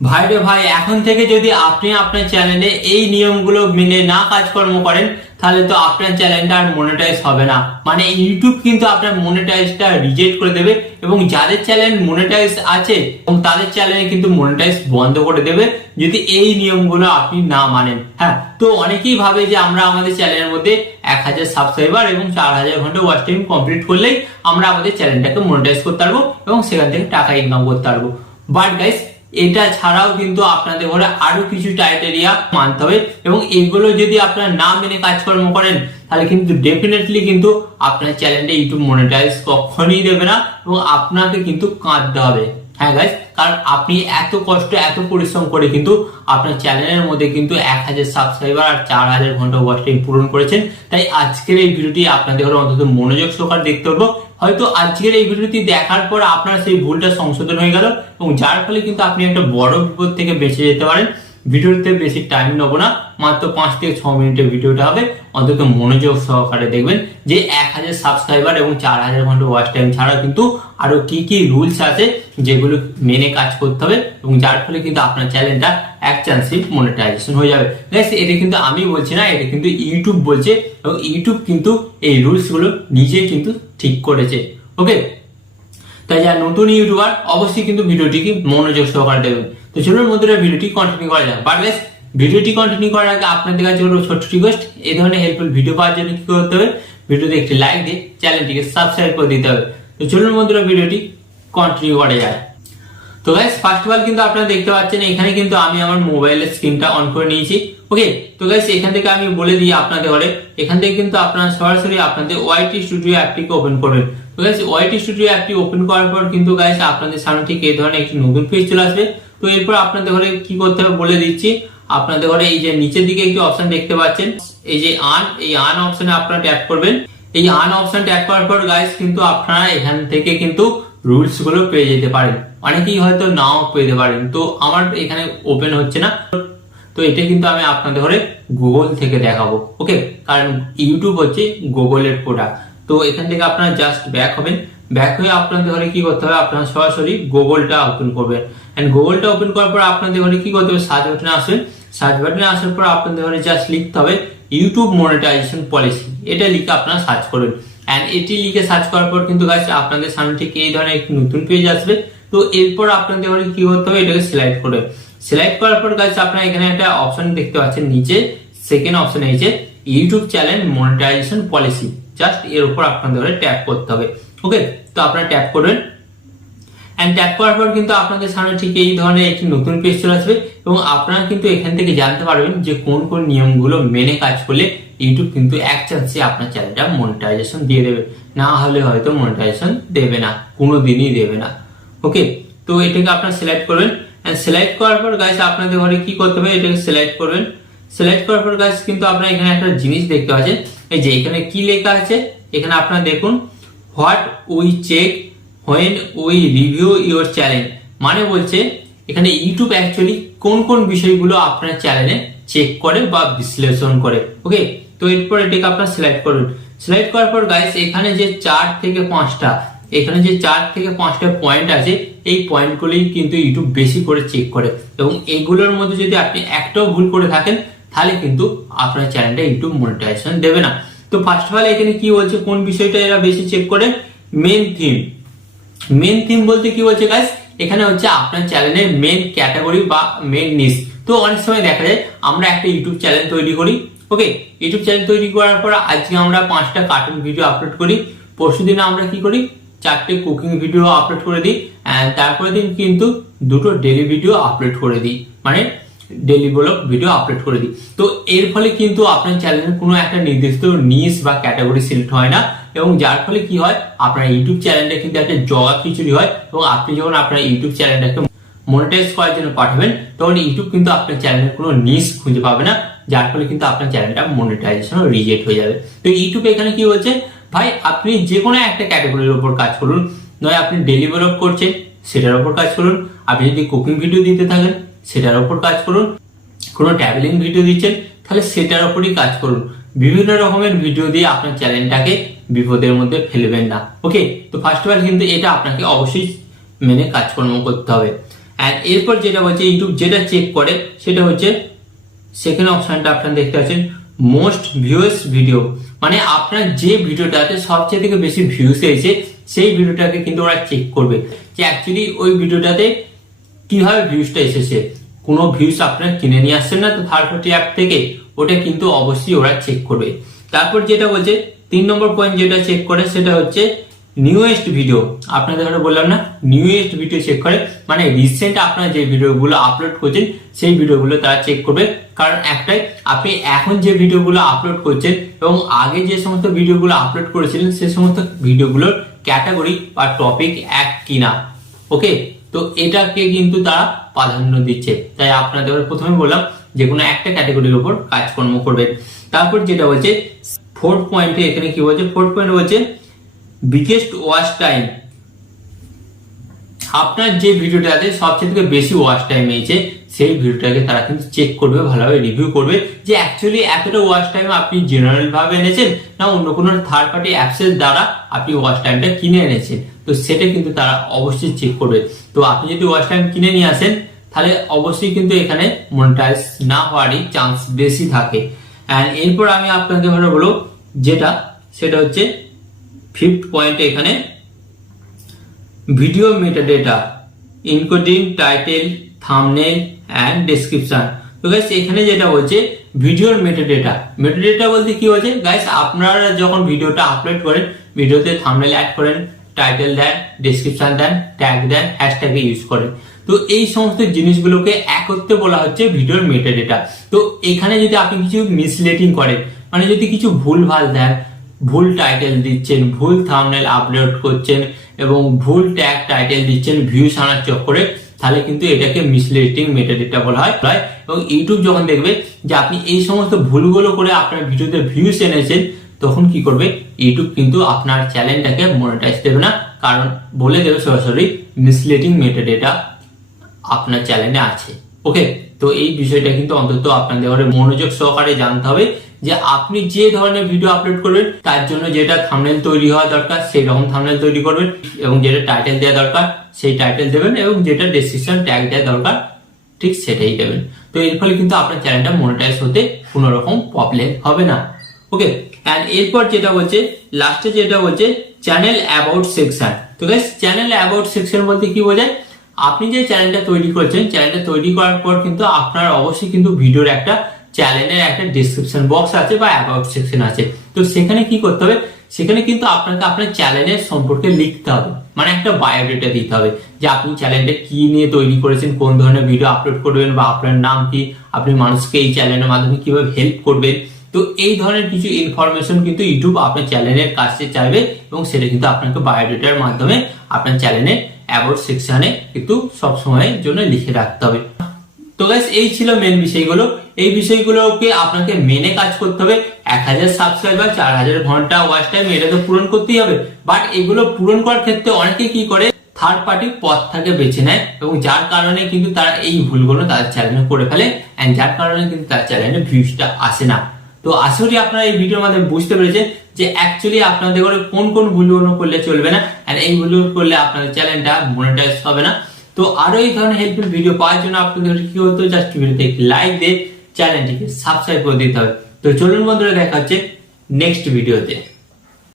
ভাই রে ভাই, এখন থেকে যদি আপনি আপনার চ্যানেলে এই নিয়মগুলো মেনে না কাজকর্ম করেন তাহলে তো আপনার চ্যানেলটা আর মনিটাইজ হবে না। মানে ইউটিউব কিন্তু আপনার মনিটাইজটা রিজেক্ট করে দেবে এবং যাদের চ্যানেল মনিটাইজ আছে এবং তাদের চ্যানেলে কিন্তু মনিটাইজ বন্ধ করে দেবে যদি এই নিয়মগুলো আপনি না মানেন। হ্যাঁ, তো অনেকেই ভাবে যে আমরা আমাদের চ্যানেলের মধ্যে 1000 সাবস্ক্রাইবার এবং 4000 ঘন্টা ওয়াচ টাইম কমপ্লিট করলেই আমরা আমাদের চ্যানেলটাকে মনিটাইজ করতে পারবো এবং সেখান থেকে টাকা ইনকাম করতে পারবো। বাট গাইস, এটা ছাড়াও কিন্তু আপনাদের ঘরে আরো কিছু ক্রাইটেরিয়া মানতে হবে এবং এগুলো যদি আপনারা না মেনে কাজকর্ম করেন তাহলে কিন্তু ডেফিনেটলি কিন্তু আপনার চ্যানেলটা ইউটিউব মনিটাইজ কখনোই দেবে না এবং আপনাকে কিন্তু কাঁদতে হবে। হ্যাঁ গাইস, কারণ আপনি এত কষ্ট এত পরিশ্রম করে কিন্তু আপনার চ্যানেলের মধ্যে কিন্তু 1000 সাবস্ক্রাইবার আর 4000 ঘন্টা ওয়াচ টাইম পূরণ করেছেন। তাই আজকের এই ভিডিওটি আপনাদের ঘরে অন্তত মনোযোগ সহকারে দেখতে হবে। হয়তো আজকের এই ভিডিওটি দেখার পর আপনার সেই ভুলটা সংশোধন হয়ে গেল এবং যার ফলে কিন্তু আপনি একটা বড় বিপদ থেকে বেঁচে যেতে পারেন। ভিডিওতে বেশি টাইম নেবো না, মাত্র 5 থেকে 6 মিনিটের ভিডিওটা হবে। অন্তত মনোযোগ সহকারে দেখবেন যে 1000 সাবস্ক্রাইবার এবং 4000 ঘন্টা ওয়াচ টাইম ছাড়া কিন্তু আরো কি কি রুলস আছে যেগুলো মেনে কাজ করতে হবে এবং যার ফলে কিন্তু আপনার চ্যানেলটা এক চান্সে মনিটাইজেশন হয়ে যাবে। গাইস, এটা কিন্তু আমি বলছি না, এটা কিন্তু ইউটিউব বলছে এবং ইউটিউব কিন্তু এই রুলস গুলো নিজে কিন্তু ঠিক করেছে। ওকে, তাই যারা নতুন ইউটিউবার অবশ্যই কিন্তু ভিডিওটিকে মনোযোগ সহকারে দেখবেন। তো চলুন বন্ধুরা, ভিডিওটি কন্টিনিউ করা যাক। বাট গাইস, ভিডিওটি কন্টিনিউ করার আগে আপনাদের কাছে হলো ছোট্ট রিকোয়েস্ট, এই ধরনের হেল্পফুল ভিডিও পাওয়ার জন্য কি করতে হবে, ভিডিওতে একটি লাইক দিয়ে চ্যানেলটিকে সাবস্ক্রাইব করে দিতে হবে। তো চলুন বন্ধুরা, ভিডিওটি কন্টিনিউ করা যায়। তো গাইস, ফার্স্ট অফ অল কিন্তু আপনারা দেখতে পাচ্ছেন এখানে কিন্তু আমি আমার মোবাইলের স্ক্রিনটা অন করে নিয়েছি। ওকে, তো গাইস এখান থেকে আমি বলে দিই আপনাদের ঘরে, এখান থেকে কিন্তু আপনারা সরাসরি আপনাদের ওয়াইটি স্টুডিও অ্যাপটিকে ওপেন করবেন। তো গাইস, ওয়াইটি স্টুডিও অ্যাপটি ওপেন করার পর কিন্তু গাইস আপনাদের সামনে ঠিক এই ধরনের একটি নতুন পেজ চলে আসবে। তো এরপর আপনাদের ঘরে কি করতে হবে বলে দিচ্ছি। আপনাদের ঘরে এই যে নিচের দিকে একটি অপশন দেখতে পাচ্ছেন, এই যে এই আন অপশনে আপনারা ট্যাপ করবেন। এই আন অপশন ট্যাপ করার পর গাইস কিন্তু আপনারা এখান থেকে কিন্তু রুলস গুলো পেয়ে যেতে পারেন। অনেকেই হয়তো নাও পেতে পারেন, তো আমার এখানে ওপেন হচ্ছে না। তো এটা কিন্তু আমি আপনাদের ঘরে গুগল থেকে দেখাবো। ওকে, কারণ ইউটিউব হচ্ছে গুগলের প্রোডাক্ট। তো এখান থেকে আপনারা জাস্ট ব্যাক হবেন। ব্যাক হয়ে আপনাদের ঘরে কি করতে হবে, আপনারা সরাসরি গুগলটা ওপেন করবেন। এন্ড গুগলটা ওপেন করার পর আপনাদের ঘরে কি করতে হবে, সার্চ বাটনে আসবেন। সার্চ বাটনে আসার পর আপনাদের ঘরে জাস্ট লিখতে হবে ইউটিউব মনিটাইজেশন পলিসি। এটা লিখে আপনারা সার্চ করবেন। এন্ড এটি লিখে সার্চ করার পর কিন্তু গাইস আপনাদের সামনে ঠিক এই ধরনের একটি নতুন পেজ আসবে। তো এরপর আপনাদের ঘরে কি করতে হবে, এটাকে সিলেক্ট করবে। সিলেক্ট করার পর গাইস আপনারা এখানে একটা অপশন দেখতে পাচ্ছেন নিচে, সেকেন্ড অপশন হয়েছে YouTube channel monetization policy. Just এর উপর আপনাদের ঘরে ট্যাপ করতে হবে। ওকে, তো আপনারা ট্যাপ করবেন। এন্ড ট্যাপ করার পর কিন্তু আপনাদের সামনে ঠিক এই ধরনের একটি নতুন পেজ চলে আসবে এবং আপনারা কিন্তু এখান থেকে জানতে পারবেন যে কোন কোন নিয়মগুলো মেনে কাজ করলে ইউটিউব কিন্তু এক চান্সে আপনার চ্যানেলটা মনিটাইজেশন দিয়ে দেবে, না হলে হয়তো মনিটাইজেশন দেবে না, কোনোদিনই দেবে না। ওকে, তো এটাকে আপনারা সিলেক্ট করবেন। এন্ড সিলেক্ট করার পর গাইস আপনাদের ঘরে কি করতে হবে, এটাকে সিলেক্ট করবেন। সিলেক্ট করার পর গাইস কিন্তু আপনারা এখানে একটা জিনিস দেখতে পাচ্ছেন, এই যে এখানে কি লেখা আছে, এখানে আপনারা দেখুন what we check when we review your channel। মানে বলছে এখানে ইউটিউব অ্যাকচুয়ালি কোন কোন বিষয়গুলো আপনার চ্যানেলে চেক করে বা বিশ্লেষণ করে। ওকে, তো এরপর এটাকে আপনারা সিলেক্ট করবেন। সিলেক্ট করার পর গাইস এখানে যে 4 থেকে 5টা পয়েন্ট আছে, এই পয়েন্টগুলি কিন্তু ইউটিউব বেশি করে চেক করে এবং এগুলোর মধ্যে যদি আপনি একটাও ভুল করে থাকেন তাহলে কিন্তু আপনার চ্যানেলটা ইউটিউব মনিটাইজেশন দেবে না। তো ফার্স্ট অফ অল এখানে কি বলছে, কোন বিষয়টা এরা বেশি চেক করে, মেন থিম। মেন থিম বলতে কি বলছে গাইস, এখানে হচ্ছে আপনার চ্যানেলের মেন ক্যাটাগরি বা মেন নিশ। তো অনেক সময় দেখা যায় আমরা একটা ইউটিউব চ্যানেল তৈরি করি। ওকে, ইউটিউব চ্যানেল তৈরি করার পর আজকে আমরা 5টা কার্টুন ভিডিও আপলোড করি, পরশুদিন আমরা কি করি 4টে কুকিং ভিডিও আপলোড করে দিই, তারপরের দিন কিন্তু 2টো ডেলি ভিডিও আপলোড করে দিই, মানে ডেলি ব্লগ ভিডিও আপলোড করে দিই। তো এর ফলে কিন্তু আপনার চ্যানেলের কোনো একটা নির্দিষ্ট নিশ বা ক্যাটাগরি সিলেক্ট হয় না এবং যার ফলে কি হয়, আপনার ইউটিউব চ্যানেলটা কিন্তু একটা জগা খিচুড়ি হয় এবং আপনি যখন আপনার ইউটিউব চ্যানেলটাকে মনিটাইজ করার জন্য পাঠাবেন তখন ইউটিউব কিন্তু আপনার চ্যানেলের কোনো নিশ খুঁজে পাবে না, যার ফলে কিন্তু আপনার চ্যানেলটা মনিটাইজেশন রিজেক্ট হয়ে যাবে। তো ইউটিউব এখানে কি বলছে, ভাই আপনি যে কোনো একটা ক্যাটাগরির উপর কাজ করুন, নয় আপনি ডেলি ব্লগ করছেন সেটার উপর কাজ করুন, আপনি যদি কুকিং ভিডিও দিতে থাকেন সেটার উপর কাজ করুন, কোনো ট্রাভেলিং ভিডিও দিচ্ছেন তাহলে সেটার উপরই কাজ করুন। বিভিন্ন রকমের ভিডিও দিয়ে আপনার চ্যানেলটাকে বিপদের মধ্যে ফেলবেন না। ওকে, তো ফার্স্ট অফ অল কিন্তু এটা আপনাকে অবশ্যই মেনে কাজকর্ম করতে হবে। এন্ড এরপর যেটা বলছে ইউটিউব যেটা চেক করে সেটা হচ্ছে সেকেন্ড অপশনটা আপনারা দেখতে পাচ্ছেন মোস্ট ভিউস ভিডিও, মানে আপনার যে ভিডিওটাতে সবচেয়ে থেকে বেশি ভিউস এসেছে সেই ভিডিওটাকে কিন্তু ওরা চেক করবে যে অ্যাকচুয়ালি ওই ভিডিওটাতে কিভাবে ভিউসটা এসেছে। কোনো ভিউস আপনারা কিনে নিয়ে আসছেন না তো থার্ড পার্টি অ্যাপ থেকে, ওটা কিন্তু অবশ্যই ওরা চেক করবে। তারপর যেটা বলছে 3 নম্বর পয়েন্ট যেটা চেক করে সেটা হচ্ছে নিউয়েস্ট ভিডিও। আপনাদের বললাম না নিউয়েস্ট ভিডিও চেক করে, মানে রিসেন্ট আপনারা যে ভিডিওগুলো আপলোড করছেন সেই ভিডিওগুলো তারা চেক করবে। কারণ একটাই, আপনি এখন যে ভিডিওগুলো আপলোড করছেন এবং আগে যে সমস্ত ভিডিওগুলো আপলোড করেছিলেন সে সমস্ত ভিডিওগুলোর ক্যাটাগরি বা টপিক এক কিনা। ওকে, তো এটাকে কিন্তু তারা প্রাধান্য দিচ্ছে। তাই আপনাদের প্রথমে বললাম যে কোনো একটা ক্যাটাগরির উপর কাজকর্ম করবেন। তারপর যেটা বলছে ফোর্থ পয়েন্টে, এখানে কি বলছে ফোর্থ পয়েন্ট বলছে বিগেস্ট ওয়াচ টাইম। আপনার যে ভিডিওটাতে সবচেয়ে থেকে বেশি ওয়াচ টাইম হয়েছে সেই ভিডিওটাকে তারা কিন্তু চেক করবে, ভালোভাবে রিভিউ করবে যে অ্যাকচুয়ালি এতটা ওয়াচ টাইম আপনি জেনারেল ভাবে এনেছেন না অন্য কোনো থার্ড পার্টি অ্যাপসের দ্বারা আপনি ওয়াচ টাইমটা কিনে এনেছেন, তো সেটা কিন্তু তারা অবশ্যই চেক করবে। তো আপনি যদি ওয়াচ টাইম কিনে নিয়ে আসেন তাহলে অবশ্যই কিন্তু এখানে মনিটাইজ না হওয়ারই চান্স বেশি থাকে। এন্ড এরপর আমি আপনাকে বলবো যেটা সেটা হচ্ছে ফিফথ পয়েন্ট, এখানে video metadata including title, thumbnail and description. তো গাইস এখানে যেটা বলছে ভিডিওর মেটাডেটা, মেটাডেটা বলতে কি হচ্ছে গাইস, আপনারা যখন ভিডিওটা আপলোড করেন ভিডিওতে থাম্বনেল অ্যাড করেন, টাইটেল দেন, ডেসক্রিপশন দেন, ট্যাগ দেন, হ্যাশট্যাগ ইউজ করেন, তো এই সমস্ত জিনিসগুলোকে একত্রে বলা হচ্ছে ভিডিওর মেটাডেটা। তো এখানে যদি আপনি কিছু মিসলিডিং করেন, মানে যদি কিছু ভুল ভাল দেন, ভুল টাইটেল দিচ্ছেন, ভুল থাম্বনেল আপলোড করছেন এবং ভুল ট্যাগ টাইটেল দিচ্ছেন ভিউস আনার চক্করে, তাহলে কিন্তু এটাকে মিসলিডিং মেটাডেটা বলা হয়। এবং ইউটিউব যখন দেখবে যে আপনি এই সমস্ত ভুলগুলো করে আপনার ভিডিওতে ভিউস এনেছেন, তখন কি করবে ইউটিউব কিন্তু আপনার চ্যানেলটাকে মনিটাইজ দেবে না, কারণ বলে দেবে সরাসরি মিসলিডিং মেটাডেটা আপনার চ্যানেলে আছে। ওকে, তো এই বিষয়টা কিন্তু অন্তত আপনাদের মনোযোগ সহকারে জানতে হবে যে আপনি যে ধরনের ভিডিও আপলোড করবেন তার জন্য যেটা থাম্বনেল তৈরি হওয়া দরকার সেই রকম থাম্বনেল তৈরি করবেন, এবং যেটা টাইটেল দেওয়া দরকার সেই টাইটেল দেবেন, এবং যেটা ডেসক্রিপশন ট্যাগ দেওয়া দরকার ঠিক সেটাই দেবেন। তো এর ফলে কিন্তু আপনার চ্যানেলটা মনিটাইজ হতে কোনো রকম প্রবলেম হবে না। ওকে, এন্ড এরপর যেটা বলছে লাস্টে যেটা বলছে চ্যানেল অ্যাবাউট সেকশন। তো গাইস চ্যানেল অ্যাবাউট সেকশন বলতে কি বোঝায়, আপনি যে চ্যানেলটা তৈরি করছেন, চ্যানেলটা তৈরি করার পর কিন্তু আপনার অবশ্যই কিন্তু ভিডিওর একটা চ্যানেলের একটা ডেসক্রিপশন বক্স আছে বা অ্যাবাউট সেকশন আছে। তো সেখানে কি করতে হবে, সেখানে কিন্তু আপনাকে আপনার চ্যানেলের সম্পর্কে লিখতে হবে, মানে একটা বায়োডেটা দিতে হবে যে আপনি চ্যানেলটা কি নিয়ে তৈরি করেছেন, কোন ধরনের ভিডিও আপলোড করবেন, বা আপনার নাম কি, আপনি মানুষকে এই চ্যানেলের মাধ্যমে কিভাবে হেল্প করবেন। তো এই ধরনের কিছু ইনফরমেশন কিন্তু ইউটিউব আপনার চ্যানেলের কাছে চাইবে, এবং সেটা কিন্তু আপনাকে বায়োডেটার মাধ্যমে আপনার চ্যানেলের অ্যাবাউট সেকশনে কিন্তু সবসময়ের জন্য লিখে রাখতে হবে। তো গাইস এই ছিল মেন বিষয়গুলো। এই বিষয়গুলোকে আপনাকে মেনে কাজ করতে হবে। 1000 সাবস্ক্রাইবার, 4000 ঘন্টা ওয়াচ টাইম, এটা তো পূরণ করতেই হবে। বাট এগুলো পূরণ করার ক্ষেত্রে অনেকে কি করে থার্ড পার্টি পথটাকে বেছে নেয়, এবং যার কারণে কিন্তু তারা এই ভুলগুলো তাদের চ্যানেলে করে ফেলে, এন্ড যার কারণে কিন্তু তার চ্যানেলে ভিউজটা আসে না। তো আশা করি আপনারা এই ভিডিওর মাধ্যমে বুঝতে পেরেছেন যে অ্যাকচুয়ালি আপনাদের কোন কোন ভুলগুলো করলে চলবে না, আর এই ভুলগুলো করলে আপনাদের চ্যানেলটা মনিটাইজ হবে না। তো আরো এই ধরনের হেল্পফুল ভিডিও পাওয়ার জন্য আপনাদের কি হতো, জাস্ট ভিডিওতে একটি লাইক দিয়ে চ্যানেলটিকে সাবস্ক্রাইব করে দিতে হবে। তো চলুন বন্ধুরা, দেখা হচ্ছে নেক্সট ভিডিওতে।